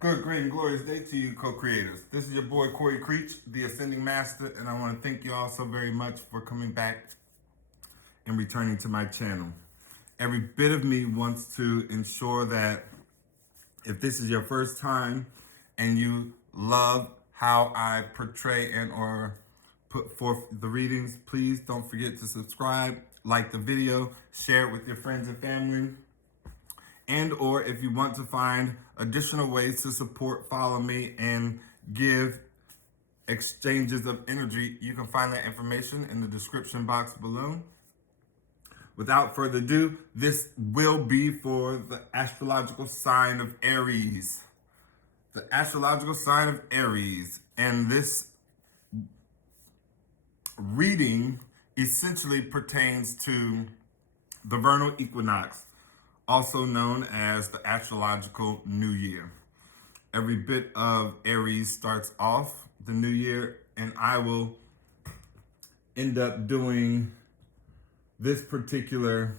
Good, great, and glorious day to you, co-creators. This is your boy, Corey Creech, the Ascending Master, and I want to thank you all so very much for coming back and returning to my channel. Every bit of me wants to ensure that if this is your first time and you love how I portray and or put forth the readings, please don't forget to subscribe, like the video, share it with your friends and family. And or if you want to find additional ways to support, follow me, and give exchanges of energy, you can find that information in the description box below. Without further ado, this will be for the astrological sign of Aries. The astrological sign of Aries. And this reading essentially pertains to the vernal equinox, also known as the astrological new year. Every bit of Aries starts off the new year, and I will end up doing this particular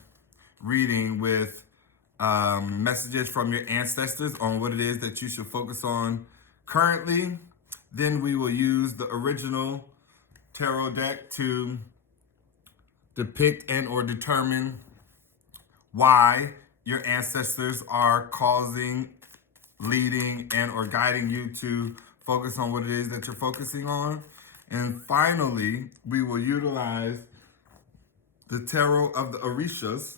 reading with messages from your ancestors on what it is that you should focus on currently. Then we will use the original tarot deck to depict and or determine why your ancestors are causing, leading, and or guiding you to focus on what it is that you're focusing on. And finally, we will utilize the tarot of the Orishas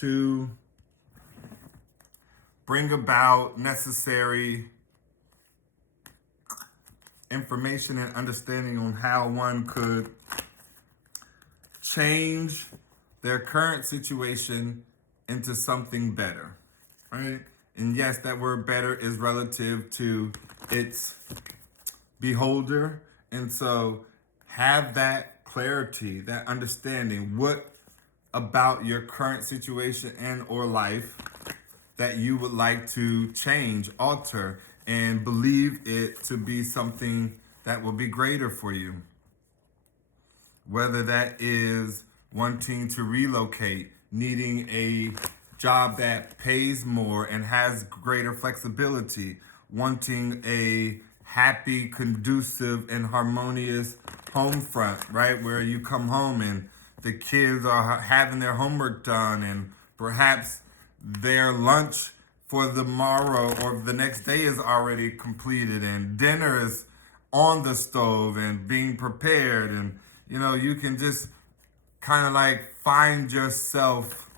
to bring about necessary information and understanding on how one could change their current situation into something better, right? And yes, that word better is relative to its beholder. And so have that clarity, that understanding, what about your current situation and or life that you would like to change, alter, and believe it to be something that will be greater for you. Whether that is wanting to relocate, needing a job that pays more and has greater flexibility, wanting a happy, conducive, and harmonious home front, right? Where you come home and the kids are having their homework done and perhaps their lunch for the morrow or the next day is already completed and dinner is on the stove and being prepared, and you can just kind of like find yourself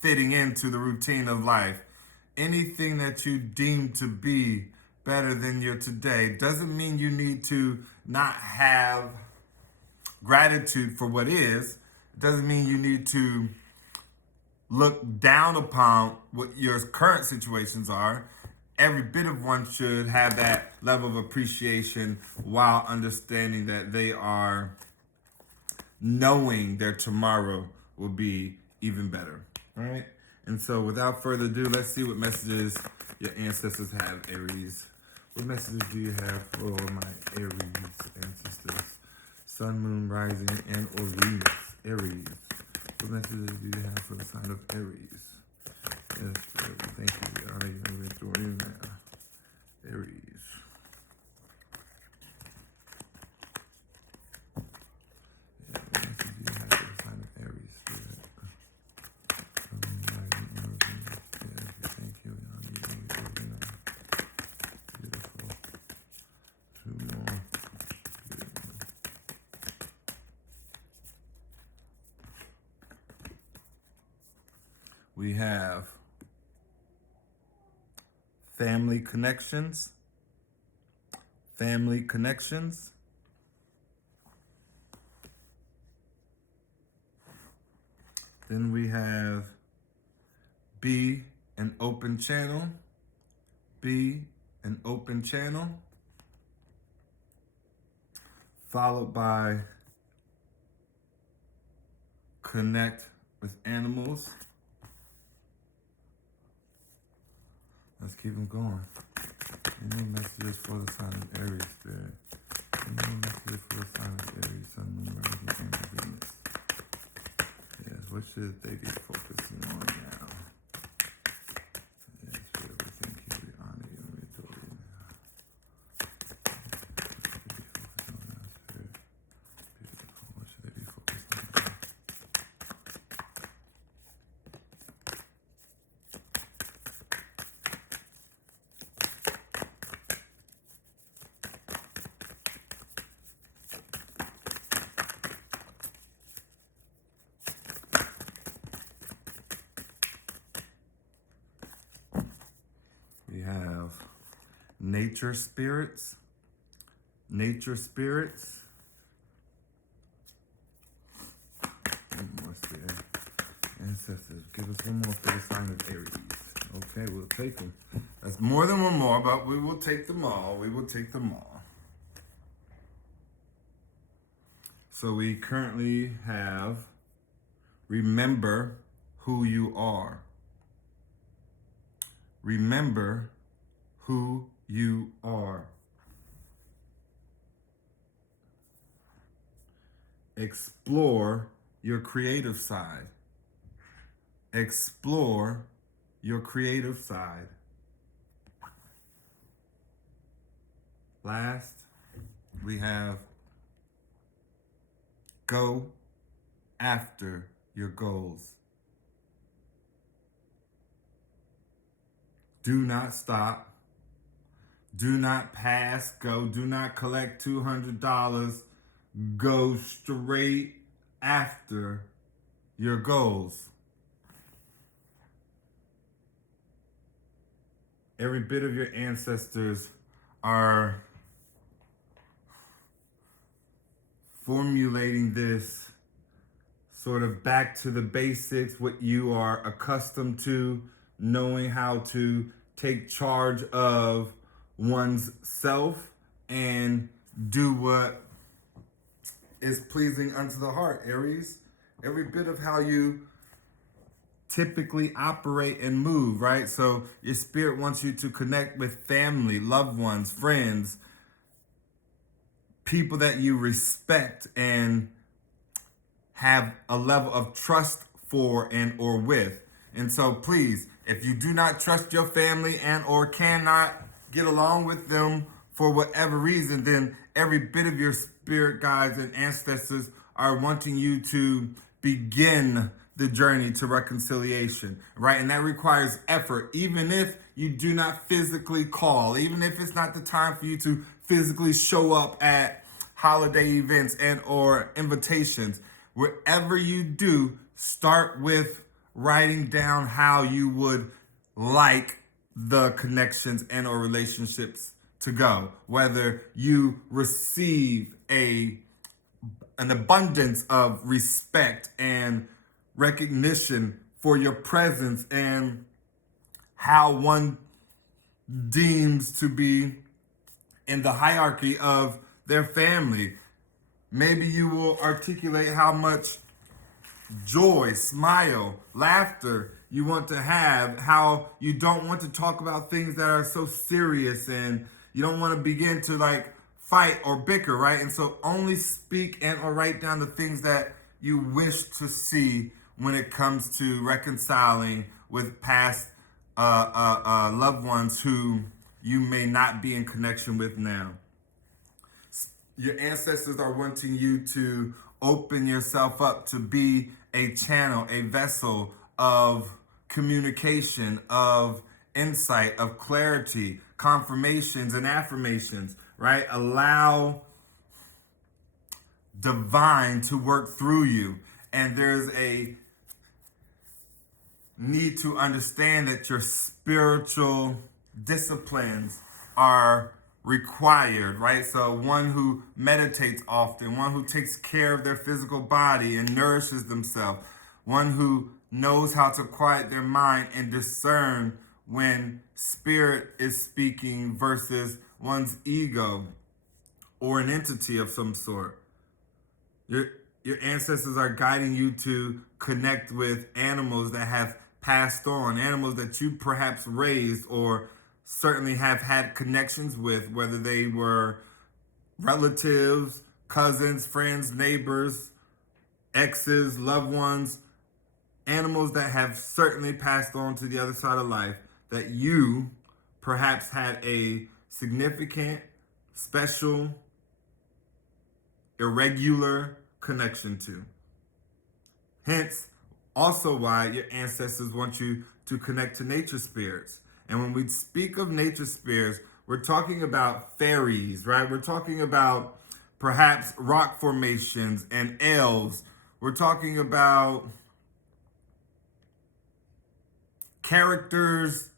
fitting into the routine of life. Anything that you deem to be better than your today doesn't mean you need to not have gratitude for what is. It doesn't mean you need to look down upon what your current situations are. Every bit of one should have that level of appreciation while understanding that they are knowing their tomorrow will be even better, right? And so without further ado, let's see what messages your ancestors have, Aries. What messages do you have for my Aries ancestors? Sun, Moon, Rising, and or Venus, Aries. What messages do you have for the sign of Aries? Yes, thank you. All right, I'm going to Aries. We have family connections. Family connections. Then we have be an open channel. Be an open channel. Followed by connect with animals. Let's keep them going. Any messages for the sign of Aries, Spirit? Any messages for the sign of Aries, Sun, Moon, Rising, and Venus? Yes, what should they be focusing on now? Yes, Spirit, we thank you. nature spirits. Nature spirits. What's there? Ancestors, give us one more for the sign of Aries. Okay, we'll take them. That's more than one more, but we will take them all. We will take them all. So we currently have remember who you are. Remember who you are. Explore your creative side. Explore your creative side. Last, we have go after your goals. Do not stop. Do not pass go. Do not collect $200. Go straight after your goals. Every bit of your ancestors are formulating this sort of back to the basics, what you are accustomed to, knowing how to take charge of one's self and do what is pleasing unto the heart, Aries. Every bit of how you typically operate and move, right? So your spirit wants you to connect with family, loved ones, friends, people that you respect and have a level of trust for and or with. And so please, if you do not trust your family and or cannot get along with them for whatever reason, then every bit of your spirit guides and ancestors are wanting you to begin the journey to reconciliation, right? And that requires effort, even if you do not physically call, even if it's not the time for you to physically show up at holiday events and or invitations. Wherever you do, start with writing down how you would like the connections and or relationships to go. Whether you receive an abundance of respect and recognition for your presence and how one deems to be in the hierarchy of their family. Maybe you will articulate how much joy, smile, laughter you want to have, how you don't want to talk about things that are so serious and you don't want to begin to like fight or bicker, right? And so only speak and or write down the things that you wish to see when it comes to reconciling with past loved ones who you may not be in connection with now. Your ancestors are wanting you to open yourself up to be a channel, a vessel of communication, of insight, of clarity, confirmations and affirmations, right? Allow divine to work through you. And there's a need to understand that your spiritual disciplines are required, right? So one who meditates often, one who takes care of their physical body and nourishes themselves, one who knows how to quiet their mind and discern when spirit is speaking versus one's ego or an entity of some sort. Your ancestors are guiding you to connect with animals that have passed on, animals that you perhaps raised or certainly have had connections with, whether they were relatives, cousins, friends, neighbors, exes, loved ones, animals that have certainly passed on to the other side of life that you perhaps had a significant, special, irregular connection to. Hence, also why your ancestors want you to connect to nature spirits. And when we speak of nature spirits, we're talking about fairies, right? We're talking about perhaps rock formations and elves. We're talking about characters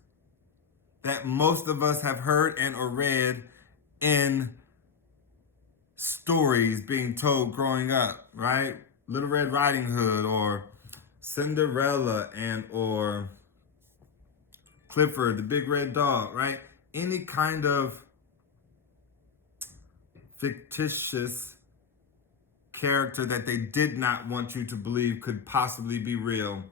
that most of us have heard and or read in stories being told growing up, right? Little Red Riding Hood or Cinderella and or Clifford, the Big Red Dog, right? Any kind of fictitious character that they did not want you to believe could possibly be real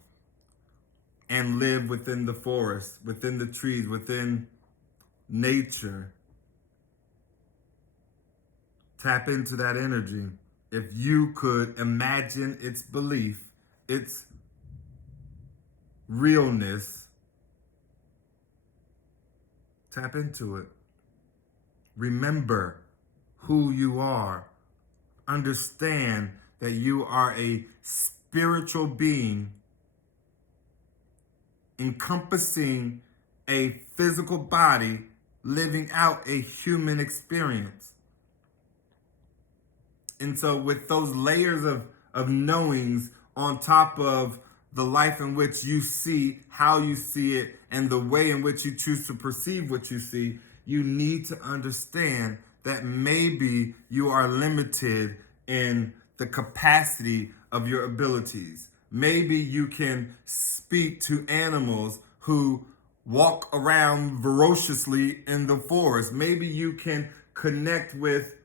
and live within the forest, within the trees, within nature. Tap into that energy. If you could imagine its belief, its realness, tap into it. Remember who you are. Understand that you are a spiritual being encompassing a physical body living out a human experience. And so with those layers of knowings on top of the life in which you see, how you see it, and the way in which you choose to perceive what you see, you need to understand that maybe you are limited in the capacity of your abilities. Maybe you can speak to animals who walk around ferociously in the forest. Maybe you can connect with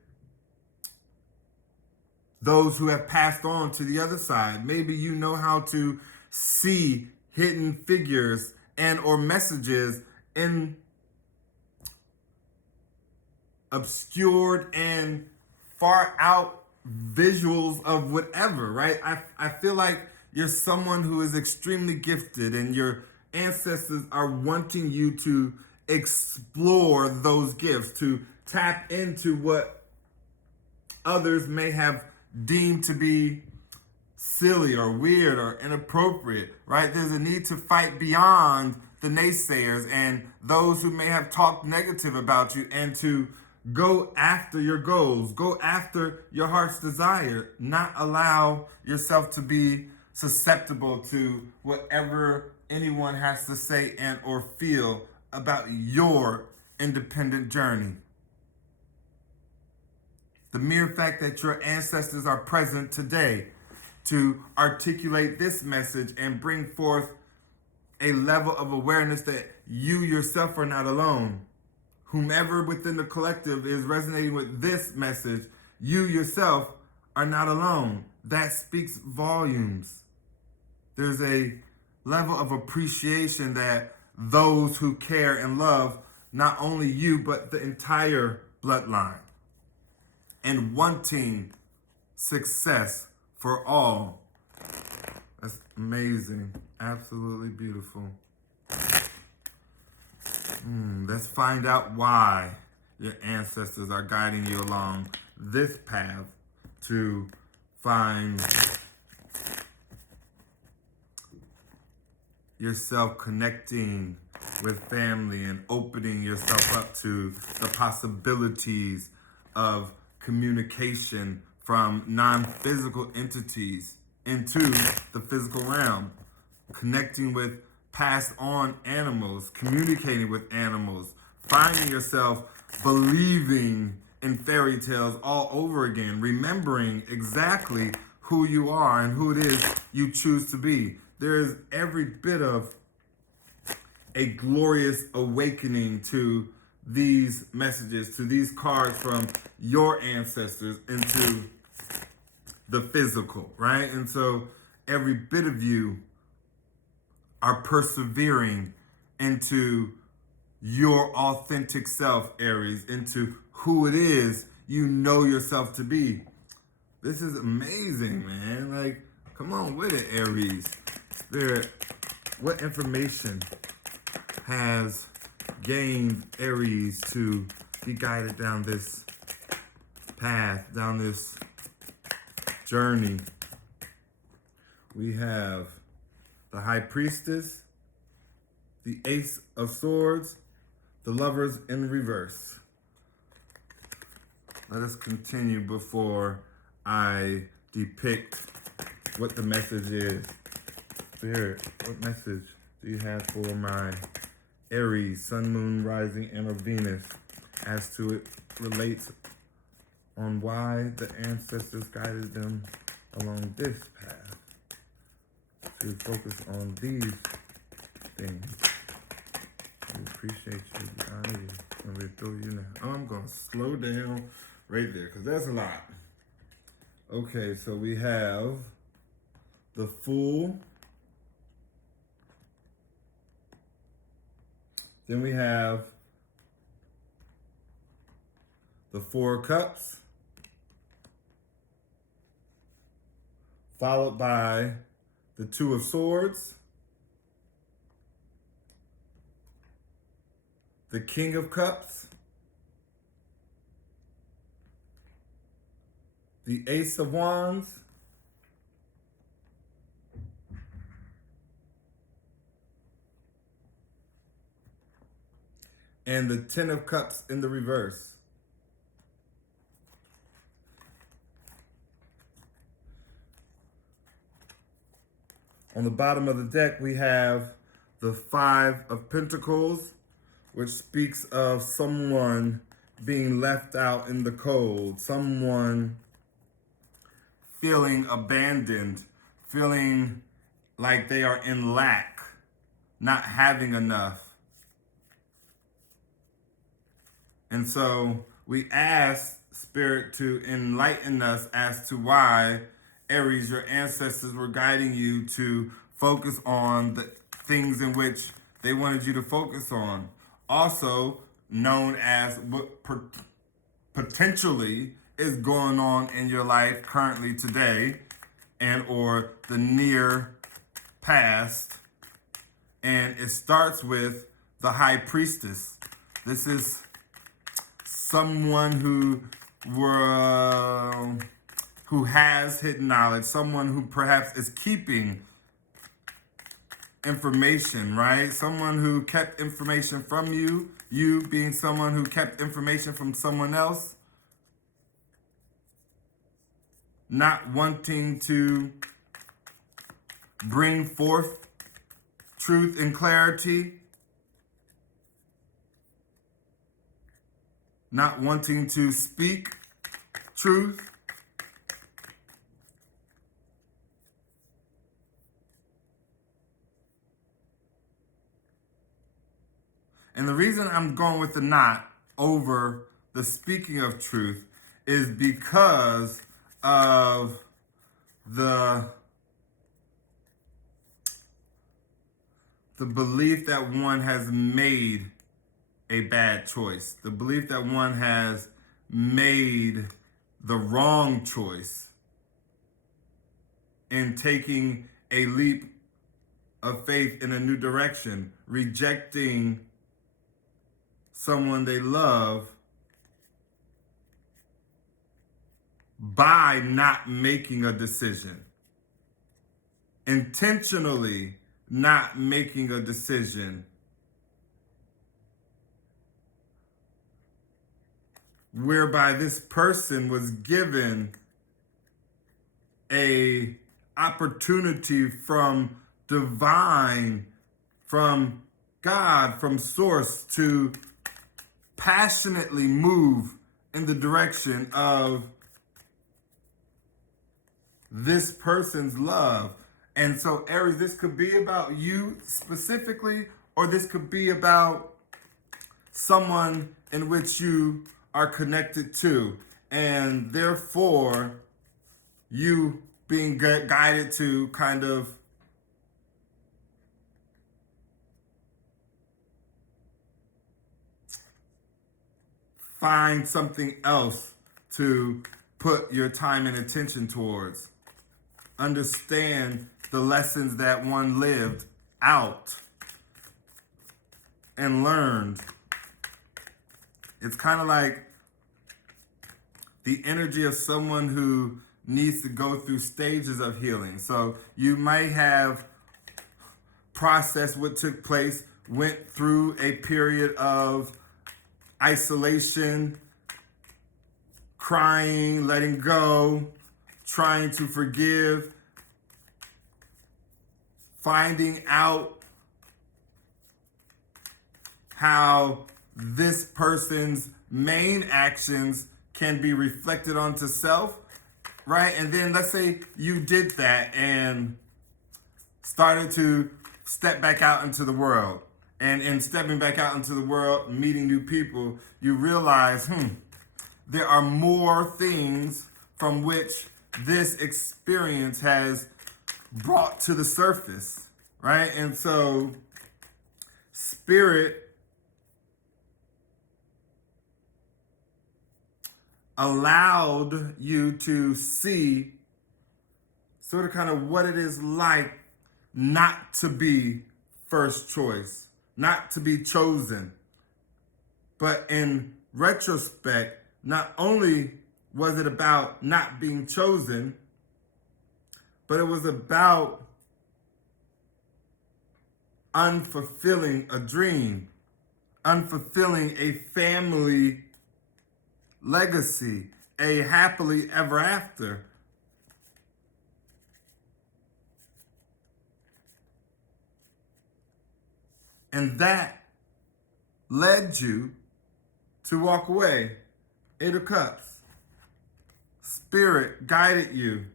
those who have passed on to the other side. Maybe you know how to see hidden figures and or messages in obscured and far out visuals of whatever, right? I feel like you're someone who is extremely gifted and your ancestors are wanting you to explore those gifts, to tap into what others may have deemed to be silly or weird or inappropriate, right? There's a need to fight beyond the naysayers and those who may have talked negative about you and to go after your goals, go after your heart's desire, not allow yourself to be susceptible to whatever anyone has to say and or feel about your independent journey. The mere fact that your ancestors are present today to articulate this message and bring forth a level of awareness that you yourself are not alone. Whomever within the collective is resonating with this message, you yourself are not alone. That speaks volumes. There's a level of appreciation that those who care and love not only you, but the entire bloodline, and wanting success for all. That's amazing. Absolutely beautiful. Let's find out why your ancestors are guiding you along this path to find yourself connecting with family and opening yourself up to the possibilities of communication from non-physical entities into the physical realm, connecting with passed on animals, communicating with animals, finding yourself believing in fairy tales all over again, remembering exactly who you are and who it is you choose to be. There is every bit of a glorious awakening to these messages, to these cards from your ancestors into the physical, right? And so every bit of you are persevering into your authentic self, Aries, into who it is you know yourself to be. This is amazing, man. Like, come on with it, Aries. Spirit, what information has gained Aries to be guided down this path, down this journey? We have the High Priestess, the Ace of Swords, the Lovers in reverse. Let us continue before I depict what the message is. Spirit, what message do you have for my Aries, Sun, Moon, Rising, and or Venus, as to it relates on why the ancestors guided them along this path to focus on these things. We appreciate you. We honor you. And we throw you now. I'm going to slow down right there because that's a lot. Okay, so we have the Fool. Then we have the Four of Cups, followed by the Two of Swords, the King of Cups, the Ace of Wands, and the Ten of Cups in the reverse. On the bottom of the deck, we have the Five of Pentacles, which speaks of someone being left out in the cold, someone feeling abandoned, feeling like they are in lack, not having enough. And so we ask Spirit to enlighten us as to why, Aries, your ancestors were guiding you to focus on the things in which they wanted you to focus on. Also known as what potentially is going on in your life currently today and or the near past. And it starts with the High Priestess. This is someone who has hidden knowledge, someone who perhaps is keeping information, right? Someone who kept information from you, you being someone who kept information from someone else, not wanting to bring forth truth and clarity, not wanting to speak truth. And the reason I'm going with the not over the speaking of truth is because of the belief that one has made a bad choice, the belief that one has made the wrong choice in taking a leap of faith in a new direction, rejecting someone they love by not making a decision, intentionally not making a decision whereby this person was given a opportunity from divine, from God, from source to passionately move in the direction of this person's love. And so, Aries, this could be about you specifically, or this could be about someone in which you are connected to, and therefore you being guided to kind of find something else to put your time and attention towards. Understand the lessons that one lived out and learned. It's kind of like the energy of someone who needs to go through stages of healing. So you might have processed what took place, went through a period of isolation, crying, letting go, trying to forgive, finding out how this person's main actions can be reflected onto self, right? And then let's say you did that and started to step back out into the world. And in stepping back out into the world, meeting new people, you realize, there are more things from which this experience has brought to the surface, right? And so spirit allowed you to see sort of kind of what it is like not to be first choice, not to be chosen. But in retrospect, not only was it about not being chosen, but it was about unfulfilling a dream, unfulfilling a family legacy, a happily ever after. And that led you to walk away. Eight of Cups. Spirit guided you.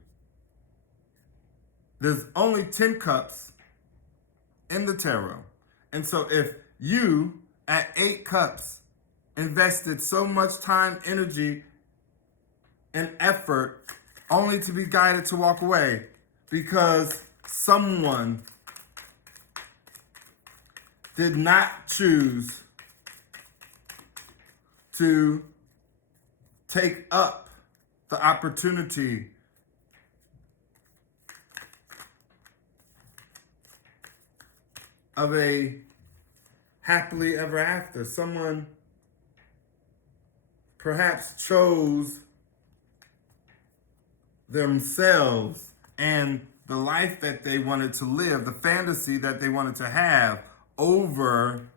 There's only 10 cups in the tarot. And so if you, at 8 cups, invested so much time, energy, and effort only to be guided to walk away because someone did not choose to take up the opportunity of a happily ever after. Someone perhaps chose themselves and the life that they wanted to live, the fantasy that they wanted to have over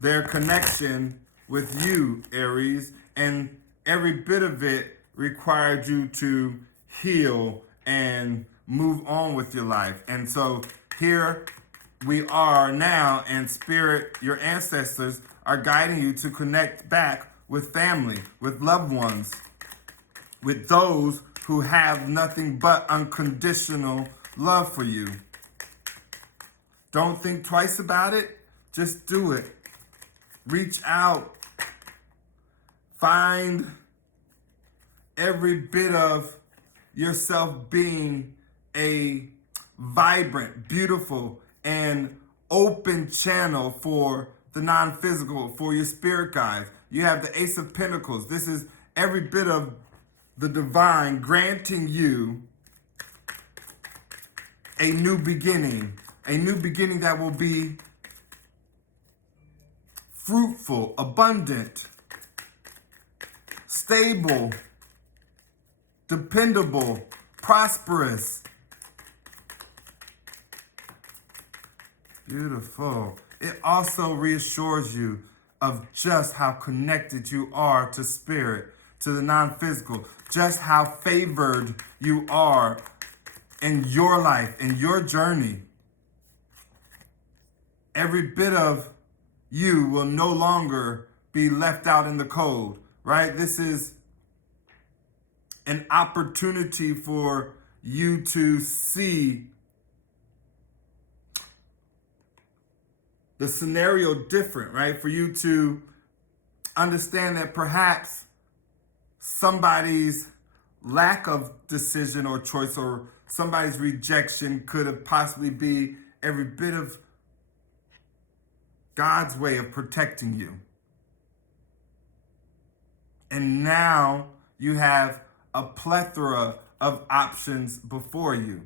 their connection with you, Aries, and every bit of it required you to heal and move on with your life. And so here we are now, and Spirit, your ancestors, are guiding you to connect back with family, with loved ones, with those who have nothing but unconditional love for you. Don't think twice about it. Just do it. Reach out. Find every bit of yourself being a vibrant, beautiful, and open channel for the non-physical, for your spirit guides. You have the Ace of Pentacles. This is every bit of the divine granting you a new beginning that will be fruitful, abundant, stable, dependable, prosperous. Beautiful. It also reassures you of just how connected you are to spirit, to the non-physical, just how favored you are in your life, in your journey. Every bit of you will no longer be left out in the cold, right? This is an opportunity for you to see the scenario different, right? For you to understand that perhaps somebody's lack of decision or choice or somebody's rejection could have possibly be every bit of God's way of protecting you. And now you have a plethora of options before you.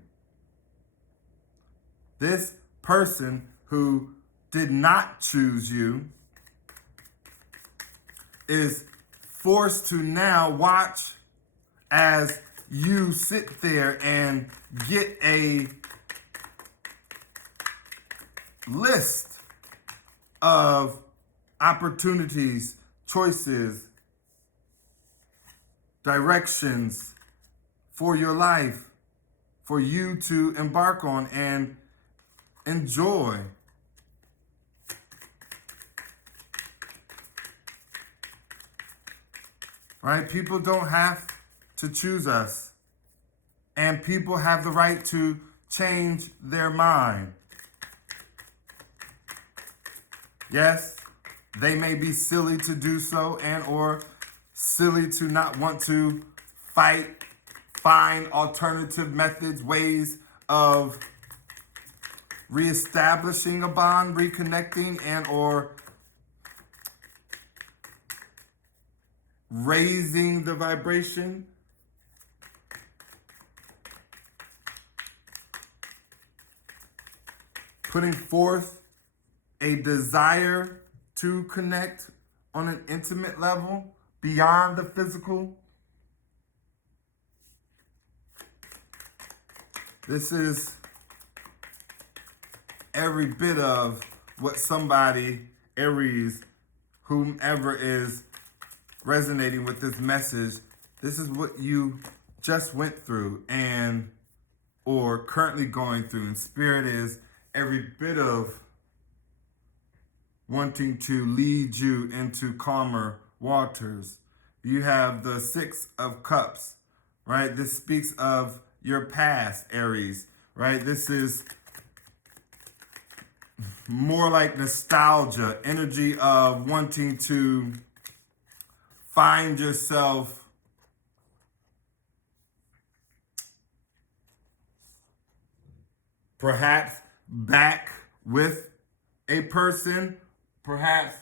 This person who did not choose you is forced to now watch as you sit there and get a list of opportunities, choices, directions for your life, for you to embark on and enjoy. right? People don't have to choose us. And people have the right to change their mind. Yes, they may be silly to do so and or silly to not want to find alternative methods, ways of reestablishing a bond, reconnecting, and or raising the vibration. Putting forth a desire to connect on an intimate level beyond the physical. This is every bit of what somebody, Aries, whomever is resonating with this message, this is what you just went through and or currently going through. And Spirit is every bit of wanting to lead you into calmer waters. You have the Six of Cups, right? This speaks of your past, Aries, right? This is more like nostalgia, energy of wanting to find yourself perhaps back with a person, perhaps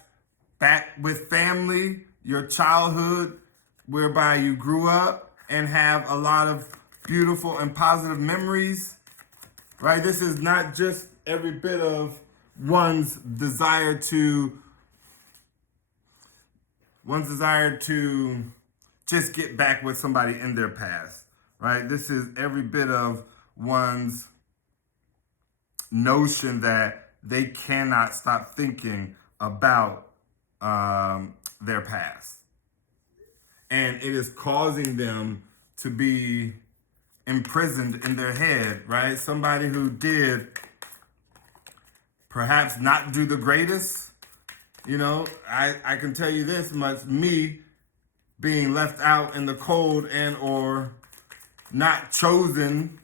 back with family, your childhood, whereby you grew up and have a lot of beautiful and positive memories, right? This is not just every bit of one's desire to just get back with somebody in their past, right? This is every bit of one's notion that they cannot stop thinking about their past. And it is causing them to be imprisoned in their head, right? Somebody who did perhaps not do the greatest. You know, I can tell you this much, me being left out in the cold and or not chosen,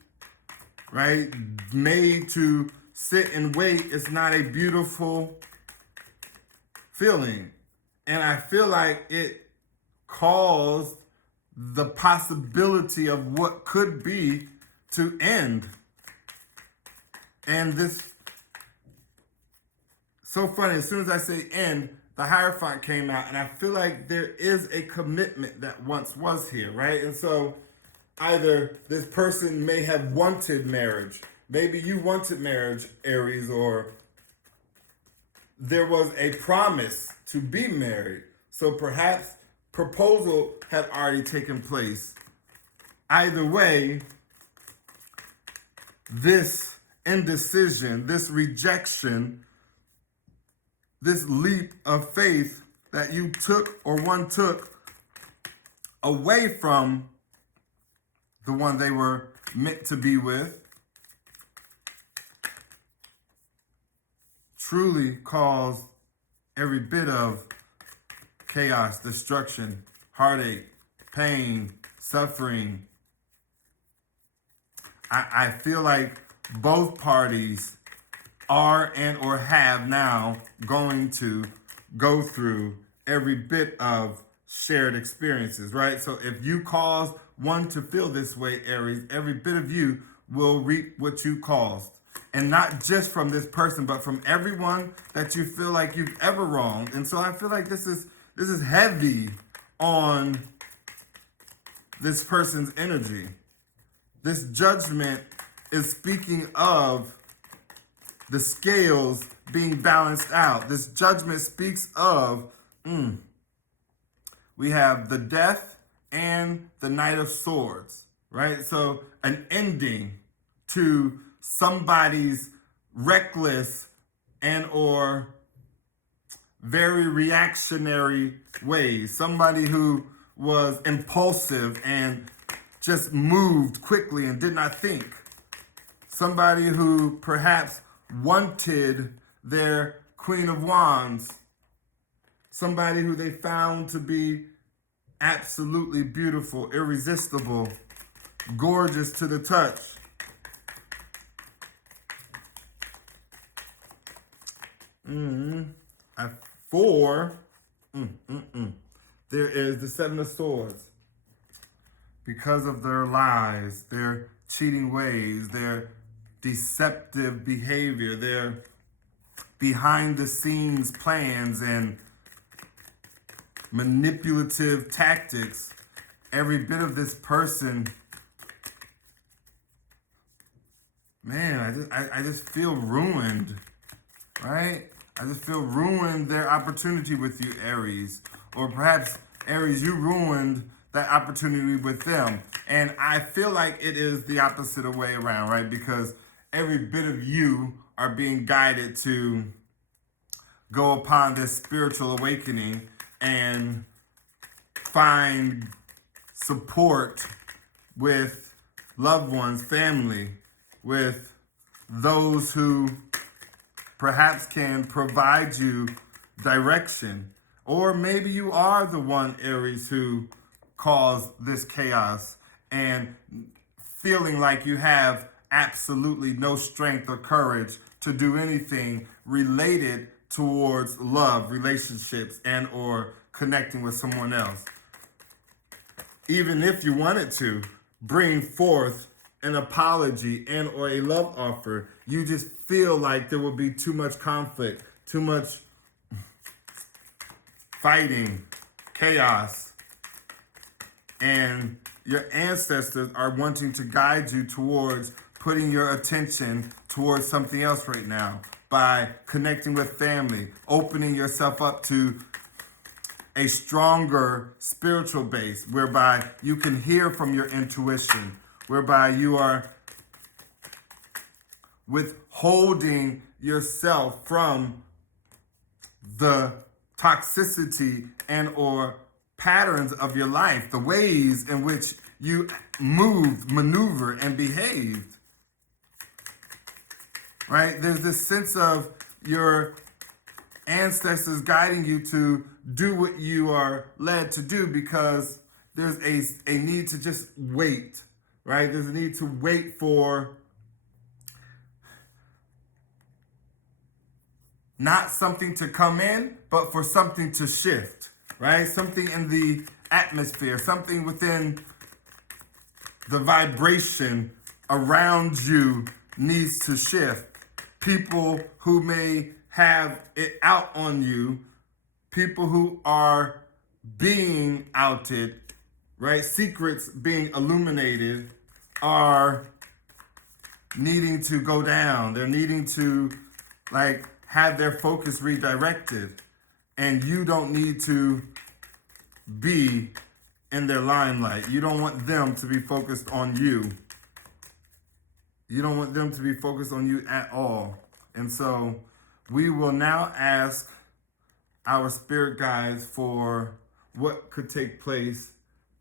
right, made to sit and wait is not a beautiful feeling. And I feel like it caused the possibility of what could be to end. And this, so funny, as soon as I say end, the Hierophant came out, and I feel like there is a commitment that once was here, right? And so either this person may have wanted marriage. Maybe you wanted marriage, Aries, or there was a promise to be married. So perhaps proposal had already taken place. Either way, this indecision, this rejection, this leap of faith that you took or one took away from the one they were meant to be with, truly caused every bit of chaos, destruction, heartache, pain, suffering. I feel like both parties are and or have now going to go through every bit of shared experiences, right? So if you cause one to feel this way, Aries, every bit of you will reap what you caused. And not just from this person, but from everyone that you feel like you've ever wronged. And so I feel like this is heavy on this person's energy. This judgment is speaking of the scales being balanced out. This judgment speaks of, we have the Death and the Knight of Swords, right? So an ending to somebody's reckless and or very reactionary ways. Somebody who was impulsive and just moved quickly and did not think. Somebody who perhaps wanted their Queen of Wands. Somebody who they found to be absolutely beautiful, irresistible, gorgeous to the touch. At 4, there is the Seven of Swords. Because of their lies, their cheating ways, their deceptive behavior, their behind the scenes plans and manipulative tactics, every bit of this person, man, I just feel ruined, right? I just feel ruined their opportunity with you, Aries. Or perhaps, Aries, you ruined that opportunity with them. And I feel like it is the opposite way around, right? Because every bit of you are being guided to go upon this spiritual awakening and find support with loved ones, family, with those who perhaps can provide you direction. Or maybe you are the one, Aries, who caused this chaos and feeling like you have absolutely no strength or courage to do anything related towards love, relationships, and or connecting with someone else. Even if you wanted to bring forth an apology and or a love offer, you just feel like there will be too much conflict, too much fighting, chaos, and your ancestors are wanting to guide you towards putting your attention towards something else right now by connecting with family, opening yourself up to a stronger spiritual base whereby you can hear from your intuition, whereby you are withholding yourself from the toxicity and or patterns of your life, the ways in which you moved, maneuver, and behaved. Right? There's this sense of your ancestors guiding you to do what you are led to do because there's a need to just wait, right? There's a need to wait for not something to come in, but for something to shift, right? Something in the atmosphere, something within the vibration around you needs to shift. People who may have it out on you, people who are being outed, right? Secrets being illuminated are needing to go down. They're needing to have their focus redirected. And you don't need to be in their limelight. You don't want them to be focused on you. You don't want them to be focused on you at all. And so we will now ask our spirit guides for what could take place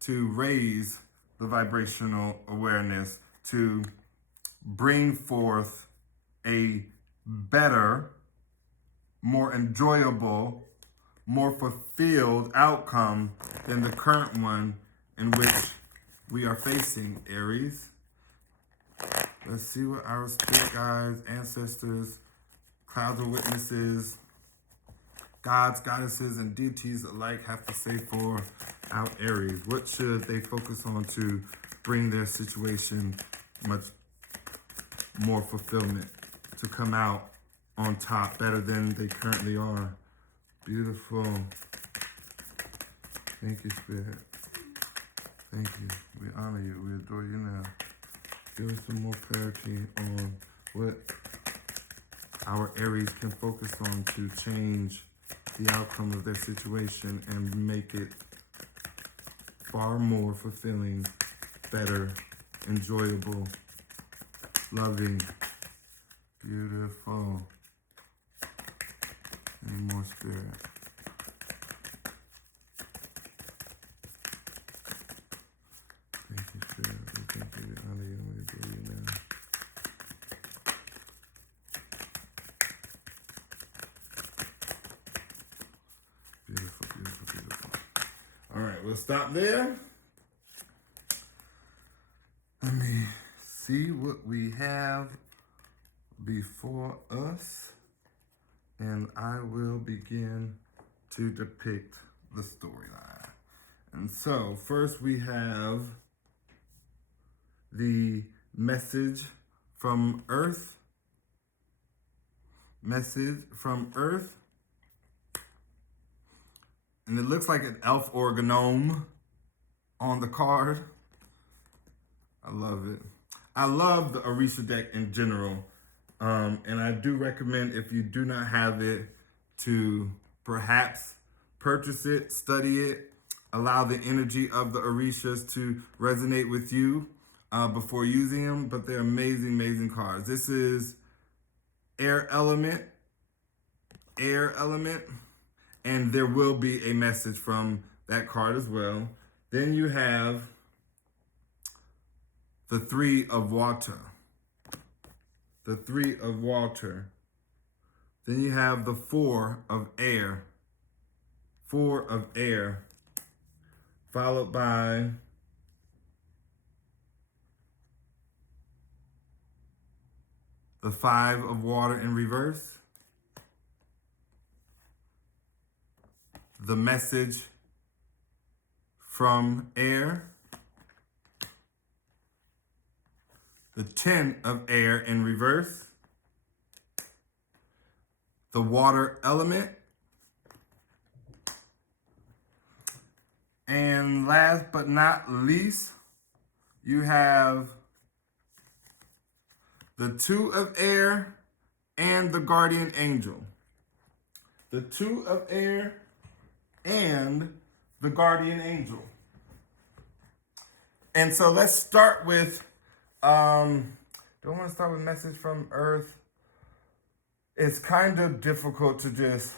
to raise the vibrational awareness, to bring forth a better, more enjoyable, more fulfilled outcome than the current one in which we are facing, Aries. Let's see what our spirit guides, ancestors, clouds of witnesses, gods, goddesses, and deities alike have to say for our Aries. What should they focus on to bring their situation much more fulfillment, to come out on top better than they currently are? Beautiful. Thank you, Spirit. Thank you. We honor you. We adore you now. Give us some more clarity on what our Aries can focus on to change the outcome of their situation and make it far more fulfilling, better, enjoyable, loving, beautiful. Any more, Spirit? Thank you, Spirit. We thank you, we honor you, and we adore you now. Beautiful, beautiful, beautiful. All right, we'll stop there. Let me see what we have before us, and I will begin to depict the storyline. And so, first we have the message from Earth. Message from Earth. And it looks like an elf or a gnome on the card. I love it. I love the Orisha deck in general. And I do recommend, if you do not have it, to perhaps purchase it, study it, allow the energy of the Orishas to resonate with you before using them. But they're amazing, amazing cards. This is air element, and there will be a message from that card as well. Then you have the Three of Water. The Three of Water. Then you have the Four of Air. Four of Air. Followed by the Five of Water in reverse. The Message from Air. The Ten of Air in reverse. The Water element. And last but not least, you have the Two of Air and the Guardian Angel. The Two of Air and the Guardian Angel. And so let's start with, do I want to start with message from Earth? It's kind of difficult to just,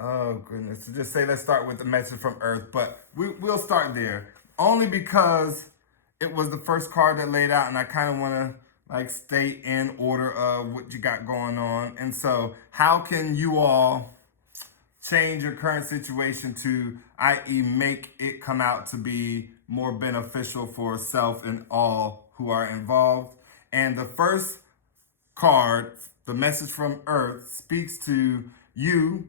oh goodness, to just say let's start with the message from Earth, but we'll start there. Only because it was the first card that laid out, and I kind of want to like stay in order of what you got going on. And so how can you all change your current situation to, i.e. make it come out to be more beneficial for self and all who are involved? And the first card, the message from Earth, speaks to you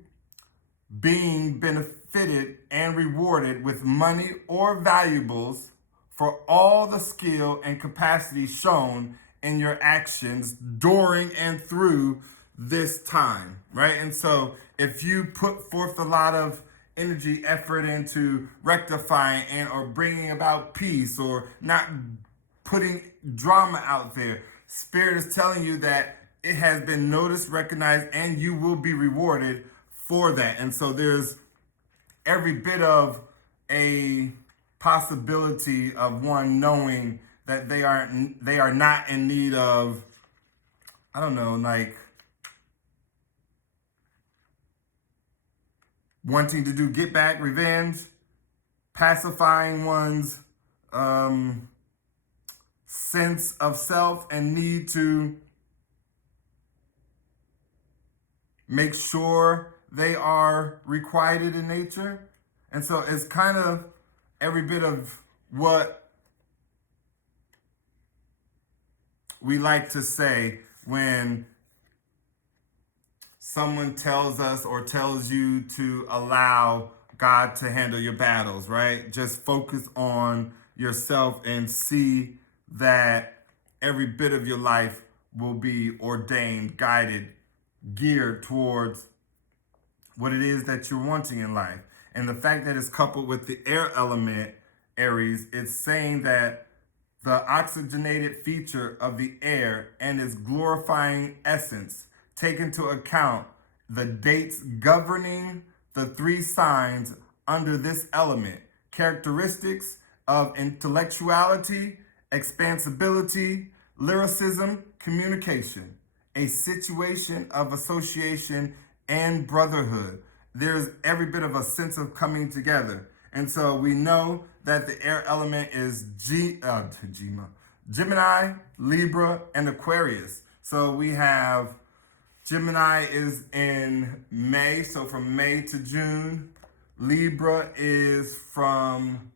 being benefited and rewarded with money or valuables for all the skill and capacity shown in your actions during and through this time, right? And so if you put forth a lot of energy, effort into rectifying and or bringing about peace or not putting drama out there, Spirit is telling you that it has been noticed, recognized, and you will be rewarded for that. And so there's every bit of a possibility of one knowing that they are not in need of, I don't know, like wanting to do get back, revenge, pacifying one's sense of self and need to make sure they are requited in nature. And so it's kind of every bit of what we like to say when someone tells us or tells you to allow God to handle your battles, right? Just focus on yourself and see that every bit of your life will be ordained, guided, geared towards what it is that you're wanting in life. And the fact that it's coupled with the air element, Aries, it's saying that the oxygenated feature of the air and its glorifying essence take into account the dates governing the three signs under this element, characteristics of intellectuality, expansibility, lyricism, communication, a situation of association and brotherhood. There's every bit of a sense of coming together. And so we know that the air element is Gemini, Libra, and Aquarius. So we have Gemini is in May, so from May to June. Libra is from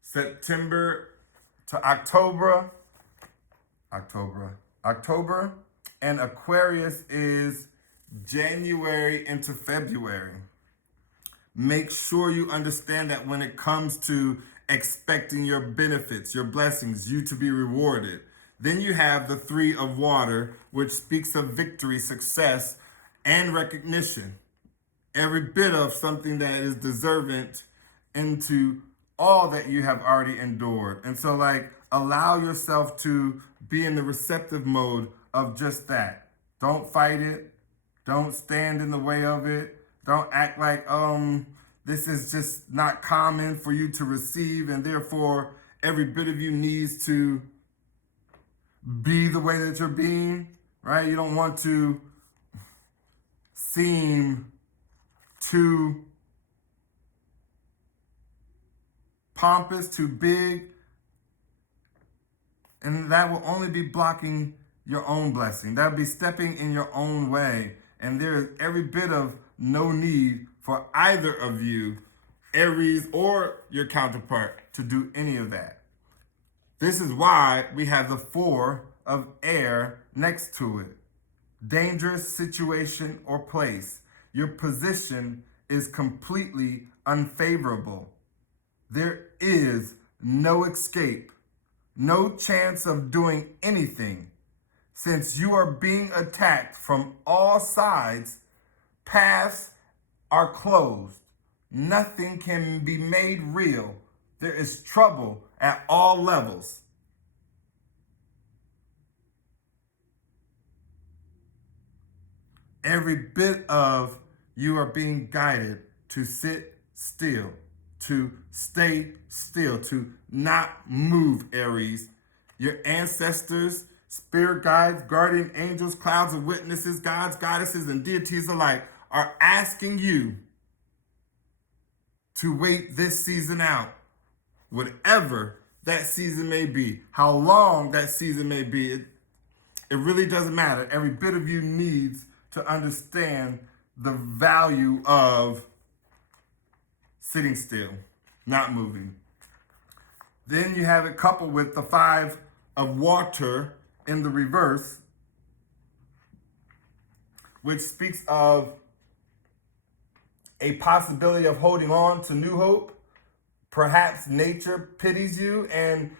September to October, and Aquarius is January into February. Make sure you understand that when it comes to expecting your benefits, your blessings, you to be rewarded. Then you have the Three of Water, which speaks of victory, success, and recognition. Every bit of something that is deserving into all that you have already endured. And so, allow yourself to be in the receptive mode of just that. Don't fight it. Don't stand in the way of it. Don't act like, this is just not common for you to receive, and therefore every bit of you needs to be the way that you're being, right? You don't want to seem too pompous, too big, and that will only be blocking your own blessing. That will be stepping in your own way. And there is every bit of no need for either of you, Aries or your counterpart, to do any of that. This is why we have the Four of Air next to it. Dangerous situation or place. Your position is completely unfavorable. There is no escape, no chance of doing anything. Since you are being attacked from all sides, paths are closed. Nothing can be made real. There is trouble at all levels. Every bit of you are being guided to sit still, to stay still, to not move, Aries. Your ancestors, spirit guides, guardian angels, clouds of witnesses, gods, goddesses, and deities alike are asking you to wait this season out. Whatever that season may be, how long that season may be, it really doesn't matter. Every bit of you needs to understand the value of sitting still, not moving. Then you have it coupled with the Five of Water in the reverse, which speaks of a possibility of holding on to new hope. Perhaps nature pities you, and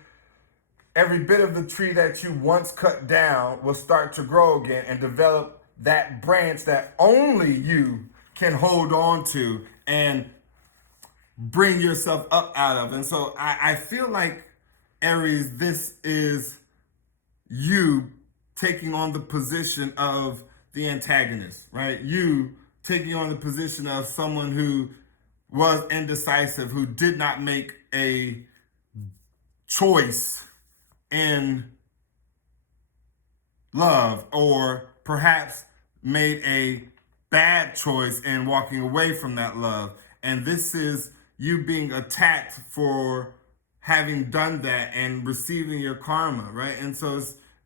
every bit of the tree that you once cut down will start to grow again and develop that branch that only you can hold on to and bring yourself up out of. And so I feel like, Aries, this is you taking on the position of the antagonist, right? You taking on the position of someone who was indecisive, who did not make a choice in love, or perhaps made a bad choice in walking away from that love. And this is you being attacked for having done that and receiving your karma, right? And so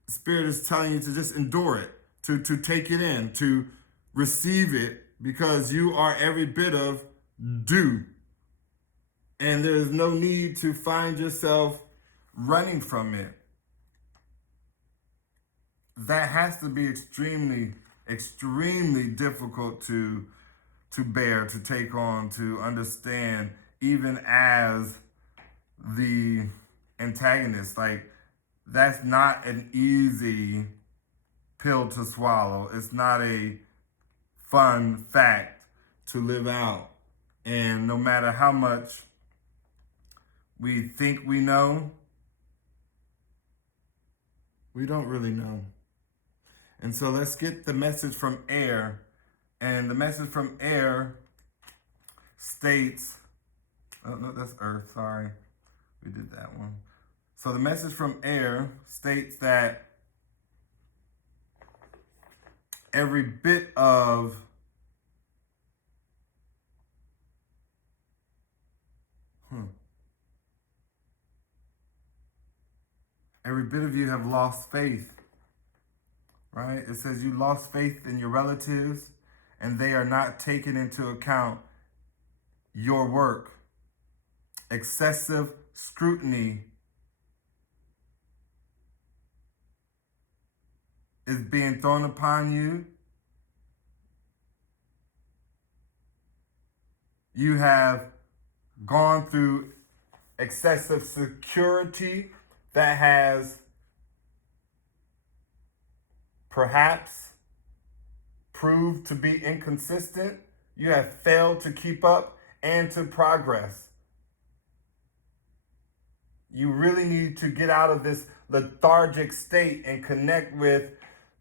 Spirit is telling you to just endure it, to take it in, to receive it, because you are every bit of due. And there is no need to find yourself running from it. That has to be extremely, extremely difficult to bear, to take on, to understand, even as the antagonist. Like, that's not an easy pill to swallow. It's not a fun fact to live out. And no matter how much we think we know, we don't really know. And so let's get the message from Air. And the message from Air states, oh no, that's Earth, sorry. We did that one. So the message from Air states that every bit of every bit of you have lost faith, right? It says you lost faith in your relatives, and they are not taking into account your work. Excessive scrutiny is being thrown upon you. You have gone through excessive security that has perhaps proved to be inconsistent. You have failed to keep up and to progress. You really need to get out of this lethargic state and connect with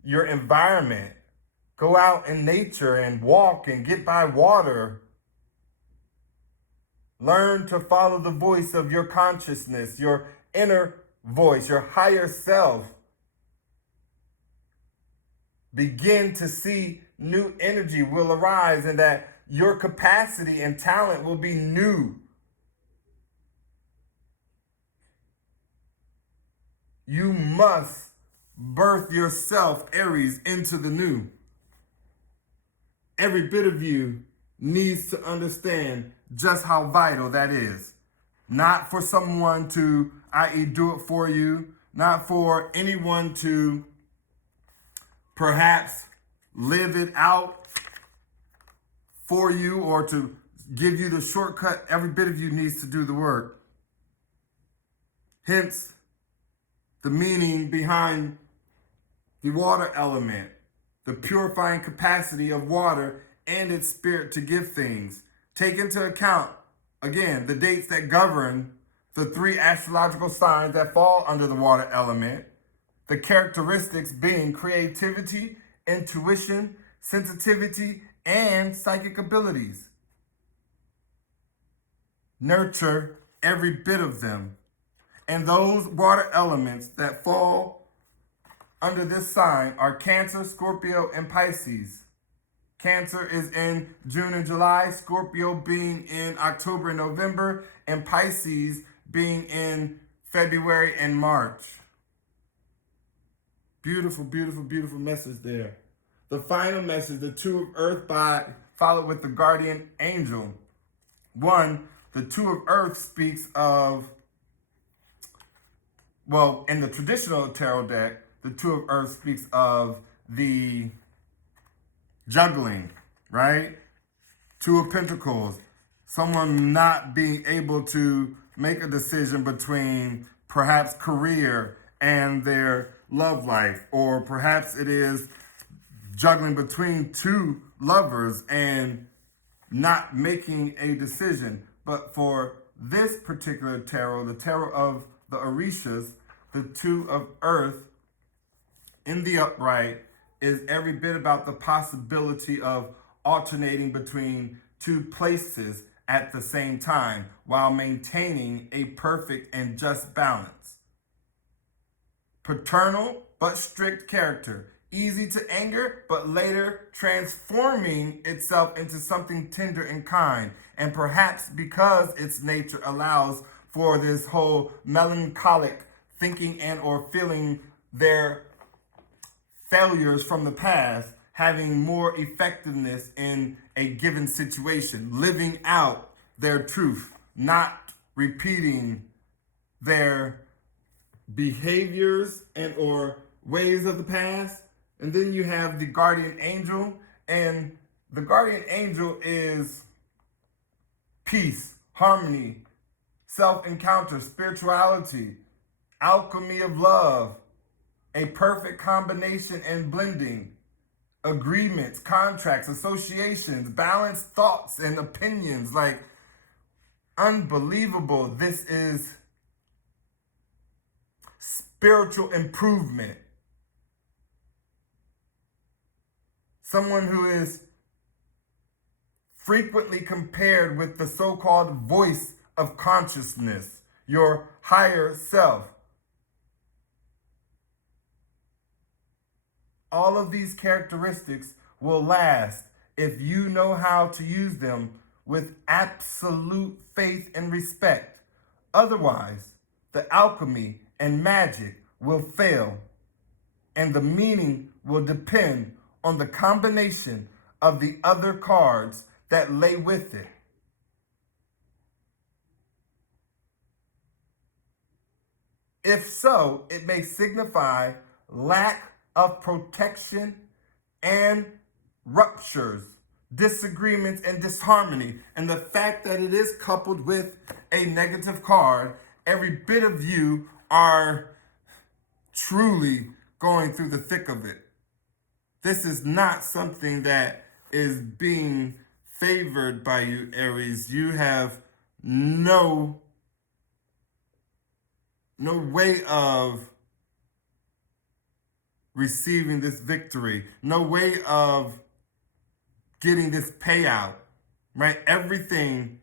your environment. Go out in nature and walk and get by water. Learn to follow the voice of your consciousness, your inner voice, your higher self. Begin to see new energy will arise and that your capacity and talent will be new. You must birth yourself, Aries, into the new. Every bit of you needs to understand just how vital that is. Not for someone to, i.e., do it for you, not for anyone to perhaps live it out for you or to give you the shortcut. Every bit of you needs to do the work. Hence, the meaning behind the water element, the purifying capacity of water and its spirit to give things. Take into account, again, the dates that govern the 3 astrological signs that fall under the water element, the characteristics being creativity, intuition, sensitivity, and psychic abilities. Nurture every bit of them. And those water elements that fall under this sign are Cancer, Scorpio, and Pisces. Cancer is in June and July, Scorpio being in October and November, and Pisces being in February and March. Beautiful, beautiful, beautiful message there. The final message, the 2 of Earth, followed with the guardian angel. 1, the 2 of Earth speaks of, well, in the traditional tarot deck, the 2 of Earth speaks of the juggling, right? 2 of Pentacles, someone not being able to make a decision between perhaps career and their love life, or perhaps it is juggling between 2 lovers and not making a decision. But for this particular tarot, the tarot of the Aries, the 2 of Earth in the upright is every bit about the possibility of alternating between 2 places at the same time while maintaining a perfect and just balance. Paternal but strict character, easy to anger but later transforming itself into something tender and kind, and perhaps because its nature allows for this whole melancholic thinking and or feeling their failures from the past, having more effectiveness in a given situation, living out their truth, not repeating their behaviors and or ways of the past. And then you have the guardian angel, and the guardian angel is peace, harmony, self-encounter, spirituality, alchemy of love, a perfect combination and blending, agreements, contracts, associations, balanced thoughts and opinions. Like, unbelievable. This is spiritual improvement. Someone who is frequently compared with the so-called voice of consciousness, your higher self. All of these characteristics will last if you know how to use them with absolute faith and respect. Otherwise, the alchemy and magic will fail, and the meaning will depend on the combination of the other cards that lay with it. If so, it may signify lack of protection and ruptures, disagreements, and disharmony. And the fact that it is coupled with a negative card, every bit of you are truly going through the thick of it. This is not something that is being favored by you, Aries. You have no way of receiving this victory, no way of getting this payout, right? Everything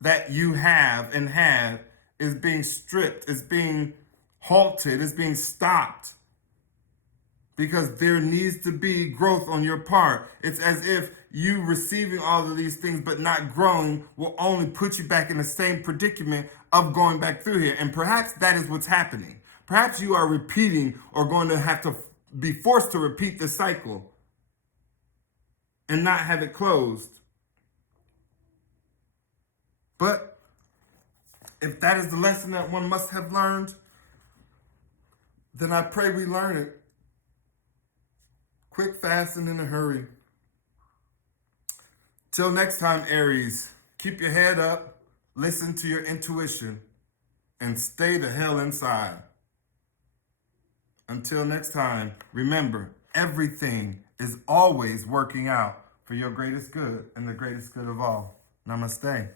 that you have and had is being stripped, is being halted, is being stopped, because there needs to be growth on your part. It's as if you receiving all of these things but not growing will only put you back in the same predicament of going back through here. And perhaps that is what's happening. Perhaps you are repeating or going to have to be forced to repeat the cycle and not have it closed. But if that is the lesson that one must have learned, then I pray we learn it quick, fast, and in a hurry. Till next time, Aries, keep your head up, listen to your intuition, and stay the hell inside. Until next time, remember, everything is always working out for your greatest good and the greatest good of all. Namaste.